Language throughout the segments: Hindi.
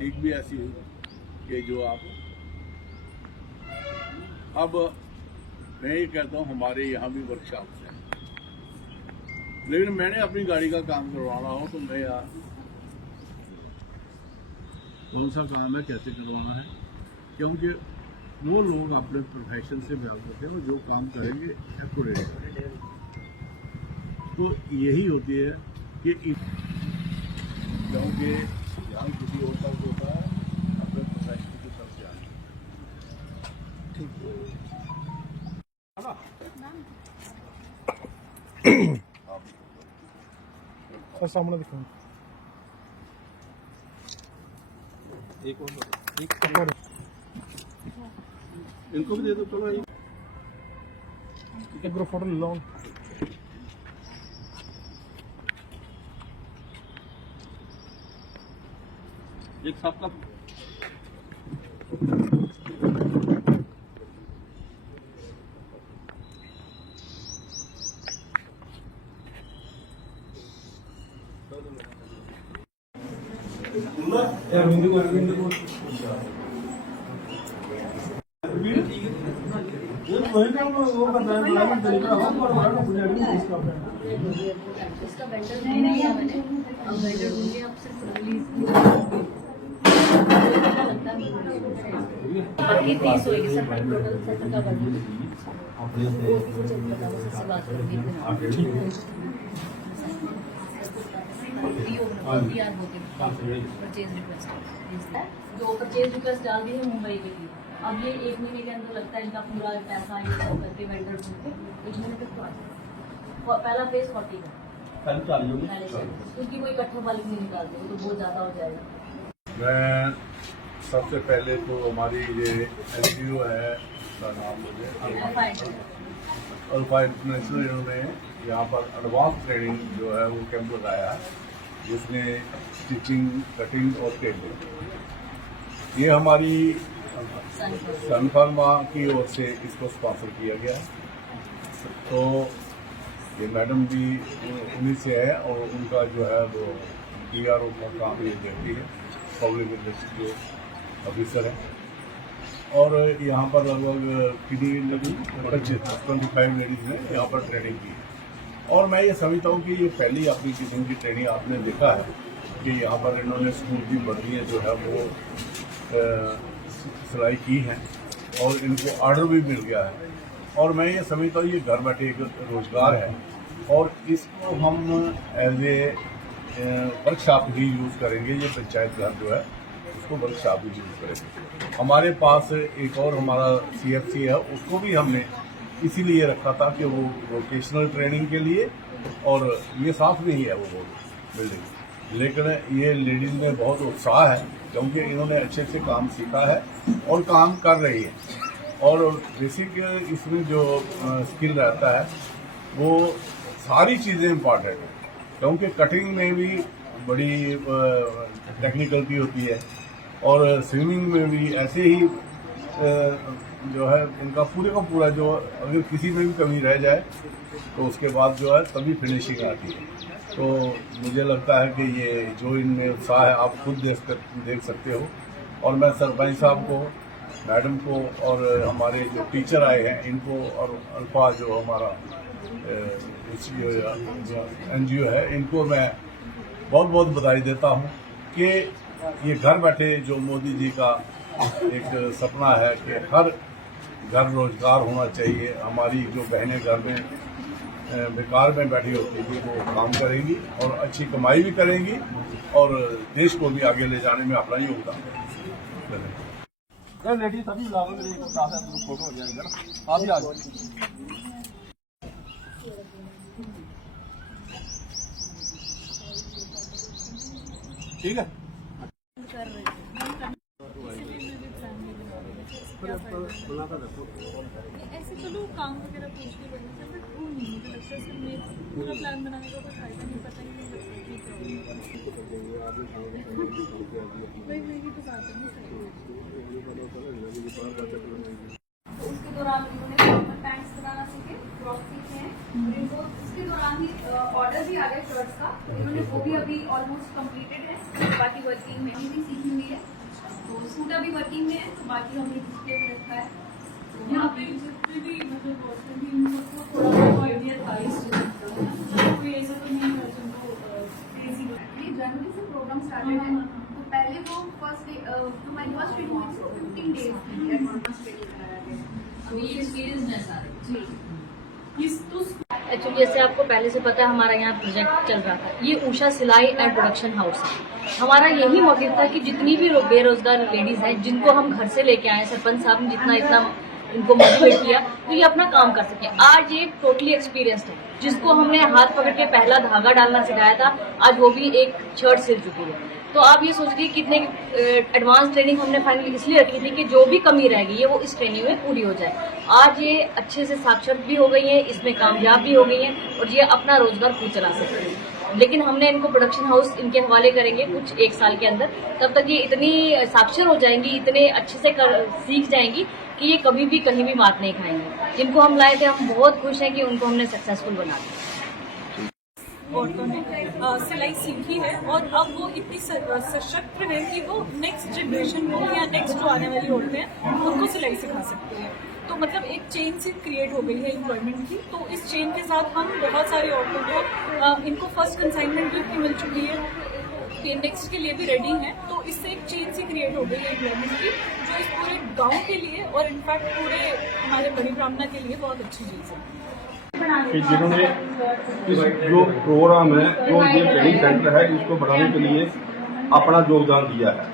ठीक भी ऐसी हुई कि जो आप अब मैं ये कहता हूँ हमारे यहाँ भी वर्कशॉप है, लेकिन मैंने अपनी गाड़ी का काम करवाना हो तो मैं यार कौन सा काम है, कैसे करवाना है, क्योंकि वो लोग अपने प्रोफेशन से बिलोंग करते हैं, वो जो काम करेंगे एक्यूरेट करेंगे। तो यही होती है कि क्योंकि ध्यान किसी और का होता है अपने प्रोफेशन की तरफ से आने। सर सामने दिखाओ। एक और इनको भी दे दो, चलो एक ग्रुप फोटो ले लो। एक सबका इसका वेंडर नहीं है मैंने, अब वेंडर दूंगी आप सिर्फ रिलीज बाकी 30 होगी सर, टोटल सेट का बजट वो मुझे बताओ, सबसे बात करूंगी परचेज रिक्वेस्ट जो परचेज रिक्वेस्ट डाल दी है मुंबई के लिए। अब ये 1 महीने के अंदर लगता है इनका पूरा पैसा ये सब करके वेंडर ढूंढते 1 महीने तक तो आ जाए। पहला फेज 40 का क्योंकि वो इकट्ठा बल्क नहीं निकालते, वो तो बहुत ज़्यादा हो जाएगा। मैं सबसे पहले तो हमारी ये NGO है, उसका नाम मुझे अल्फा इंटरनेशनल, इन्होंने यहाँ पर एडवांस ट्रेनिंग जो है वो कैंप लगाया है, जिसमें स्टिचिंग, कटिंग और टेलरिंग, ये हमारी सन फार्मा की ओर से इसको स्पॉन्सर किया गया है। तो ये मैडम भी उन्हीं से है और उनका जो है वो DRO का काम ये देखती है, पब्लिक इंडस्ट्री ऑफिसर है। और यहाँ पर लगभग 25 लेडीज ने यहाँ पर ट्रेनिंग की है। और मैं ये समझता हूँ कि ये पहली अपनी किस्म की ट्रेनिंग आपने देखा है कि यहाँ पर इन्होंने स्कूल की बदलियाँ जो है वो सिलाई की हैं और इनको ऑर्डर भी मिल गया है। और मैं ये समझता हूँ ये घर बैठे एक रोजगार है और इसको हम एज ए वर्कशॉप ही यूज़ करेंगे। ये पंचायत घर जो है उसको वर्कशॉप ही यूज़ करेंगे। हमारे पास एक और हमारा CFC है, उसको भी हमने इसीलिए रखा था कि वो वोकेशनल ट्रेनिंग के लिए, और ये साथ में ही है वो बिल्डिंग। लेकिन ये लेडीज़ में बहुत उत्साह है क्योंकि इन्होंने अच्छे से काम सीखा है और काम कर रही है। और बेसिक इसमें जो स्किल रहता है वो सारी चीज़ें इम्पॉर्टेंट हैं, क्योंकि कटिंग में भी बड़ी टेक्निकलिटी होती है और स्विमिंग में भी ऐसे ही जो है इनका पूरे का पूरा जो अगर किसी में भी कमी रह जाए तो उसके बाद जो है तभी फिनिशिंग आती है। तो मुझे लगता है कि ये जो इनमें उत्साह है आप खुद देख सकते हो। और मैं सरपंच साहब को, मैडम को और हमारे जो टीचर आए हैं इनको और अल्फा जो हमारा NGO है इनको मैं बहुत बहुत बधाई देता हूँ कि ये घर बैठे जो मोदी जी का एक सपना है कि हर घर रोजगार होना चाहिए। हमारी जो बहनें घर में बेकार में बैठी होती थी वो काम करेंगी और अच्छी कमाई भी करेंगी और देश को भी आगे ले जाने में अपना योगदान देंगे। लेडीज सभी फोटो हो जाएगा, आप ही आ जाओ। ठीक है। ऐसे चलो काम वगैरह पूछ के बने थे, बट वो नहीं मुझे लगता है सिर्फ पूरा प्लान बनाने का कोई फायदा नहीं, पता ही नहीं वही तो बात है ना। उसके दौरान उन्होंने पैंट्स बनाना सीखे, फ्रॉक सीखे हैं, इनको इसके दौरान ही ऑर्डर भी आ गया शर्ट्स का, तो इन्होंने वो भी अभी ऑलमोस्ट कंप्लीटेड है। बाकी वर्किंग में भी सीखी हुई है, तो स्कूटर भी वर्किंग में है, तो बाकी हमने डिस्प्ले में रखा है। तो यहाँ पे जितने भी मतलब बॉस्टन भी उनको थोड़ा आइडिया था इस चीज़ का, कोई ऐसा तो नहीं है जिनको क्रेजी ये जनवरी से प्रोग्राम स्टार्टेड है, तो पहले वो हमारी फर्स्ट ट्रेनिंग हुई थी, 15 डेज की एडवांस ट्रेनिंग कराया गया। अभी ये एक्सपीरियंस है सारे जी, एक्चुअली जैसे आपको पहले से पता है हमारा यहाँ प्रोजेक्ट चल रहा था, ये उषा सिलाई एंड प्रोडक्शन हाउस है। हमारा यही मोटिव था कि जितनी भी बेरोजगार लेडीज हैं जिनको हम घर से लेके आए, सरपंच साहब ने जितना इतना इनको मोटिवेट किया तो ये अपना काम कर सके। आज ये टोटली एक्सपीरियंस्ड है, जिसको हमने हाथ पकड़ के पहला धागा डालना सिखाया था, आज वो भी एक शर्ट सिल चुकी है। तो आप ये सोचिए कितने एडवांस ट्रेनिंग हमने फाइनली इसलिए रखी थी कि जो भी कमी रहेगी ये वो इस ट्रेनिंग में पूरी हो जाए। आज ये अच्छे से साक्षर भी हो गई हैं, इसमें कामयाब भी हो गई हैं और ये अपना रोजगार खुद चला सकती हैं। लेकिन हमने इनको प्रोडक्शन हाउस इनके हवाले करेंगे कुछ 1 साल के अंदर, तब तक ये इतनी साक्षर हो जाएंगी, इतने अच्छे से सीख जाएंगी कि ये कभी भी कहीं भी मात नहीं खाएंगे। जिनको हम लाए थे हम बहुत खुश हैं कि उनको हमने सक्सेसफुल बना दिया। औरतों ने सिलाई सीखी है और अब वो इतनी सशक्त है कि वो नेक्स्ट जनरेशन को या नेक्स्ट जो आने वाली औरतें हैं उनको सिलाई सिखा सकती है। तो मतलब एक चेन से क्रिएट हो गई है एम्प्लॉयमेंट की। तो इस चेन के साथ हम बहुत सारी औरतों को इनको फर्स्ट कंसाइनमेंट भी मिल चुकी है, ये नेक्स्ट के लिए भी रेडी हैं। तो इससे एक चेन से क्रिएट हो गई है एम्प्लॉयमेंट की, जो इस पूरे गाँव के लिए और इनफैक्ट पूरे हमारे बड़ी ब्राह्मणा के लिए बहुत अच्छी चीज़ है। कि जिन्होंने इस जो प्रोग्राम है, जो ये ट्रेनिंग सेंटर है, इसको बढ़ाने के लिए अपना योगदान दिया है।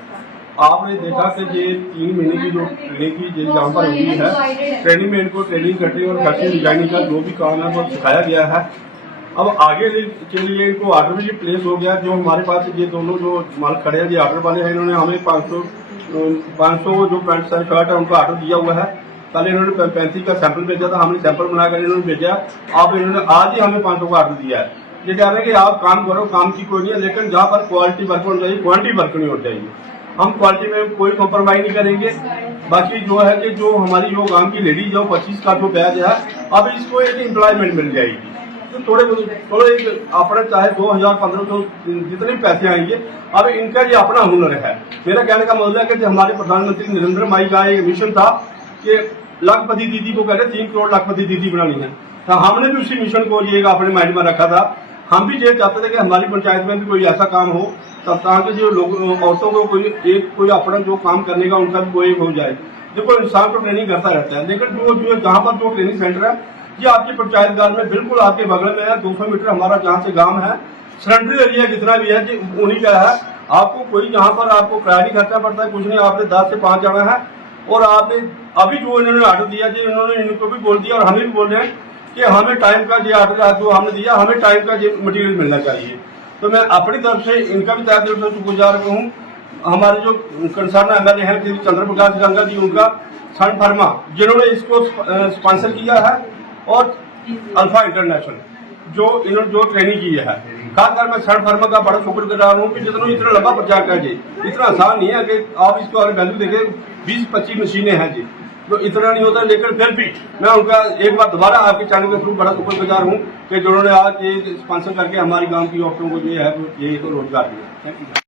आपने देखा कि ये 3 महीने की जो ट्रेनिंग की यहाँ पर हुई है, ट्रेनिंग में इनको ट्रेनिंग कटिंग और फैशन डिजाइनिंग का जो भी काम है वो सिखाया गया है। अब आगे के लिए इनको ऑर्डर भी प्लेस हो गया। जो हमारे पास ये दोनों जो माल खड़े हैं, ये ऑर्डर वाले हैं, इन्होंने हमें 500 जो पैंट शर्ट है उनका ऑर्डर दिया हुआ है। कल इन्होंने 35 का सैंपल भेजा था, हमने सैंपल बनाकर इन्होंने भेजा। अब इन्होंने आज ही हमें 500 का ऑर्डर दिया है। ये कह रहे हैं कि आप काम करो, काम की कोई नहीं है, लेकिन जहाँ पर क्वालिटी वर्क होनी चाहिए, क्वांटिटी वर्क नहीं होनी चाहिए। हम क्वालिटी में कोई कॉम्प्रोमाइज नहीं करेंगे। बाकी जो है कि जो हमारी जो गांव की लेडीज है 25 का जो बैच है, अब इसको एक एम्प्लॉयमेंट मिल जाएगी। तो थोड़े अपने चाहे 2000 1500 जितने पैसे आएंगे, अब इनका ये अपना हुनर है। मेरा कहने का मतलब है कि हमारे प्रधानमंत्री नरेंद्र मोदी का एक मिशन था कि लाखपति दीदी को कह रहे 3 करोड़ लाखपति दीदी बनानी है। तो हमने भी उसी मिशन को ये अपने माइंड में रखा था। हम भी ये चाहते थे कि हमारी पंचायत में भी कोई ऐसा काम हो तब ताकि जो लोग औरतों को कोई अपना जो काम करने का उनका भी कोई हो जाए। देखो इंसान को ट्रेनिंग करता रहता है, लेकिन जो जहाँ पर जो ट्रेनिंग सेंटर है ये आपकी पंचायत गांव में बिल्कुल आपके बगल में है। 200 मीटर हमारा जहाँ से गांव है, सरेंडरी एरिया जितना भी है उन्हीं का है। आपको कोई यहाँ पर आपको किराया नहीं खर्चा पड़ता है, कुछ नहीं। आपने 10 से 5 जाना है और आपने अभी जो इन्होंने ऑर्डर दिया जी, इन्होंने इनको भी बोल दिया और हमें भी बोल रहे हैं कि हमें टाइम का जो ऑर्डर है जो हमने दिया, हमें टाइम का जो मटेरियल मिलना चाहिए। तो मैं अपनी तरफ से इनका भी तहे दिल से शुक्रगुजार हूँ। हमारे जो कंसर्न MLA हैं श्री चंद्र प्रकाश गंगा जी, उनका सन फर्मा जिन्होंने इसको स्पॉन्सर किया है, और अल्फा इंटरनेशनल जो इन्होंने जो ट्रेनिंग की है। खासकर मैं सन फर्मा का बड़ा शुक्रगुजार हूँ कि जितना इतना लंबा प्रचार कर जी, इतना आसान नहीं है कि आप इसको और वैल्यू देखें। 20-25 मशीनें हैं जी, तो इतना नहीं होता, लेकिन फिर भी मैं उनका एक बार दोबारा आपके चैनल के थ्रू बड़ा शुक्रगुजार हूँ कि जिन्होंने आज ये स्पॉन्सर करके हमारी गांव की औरतों को जो है ये तो रोजगार दिया। Thank you.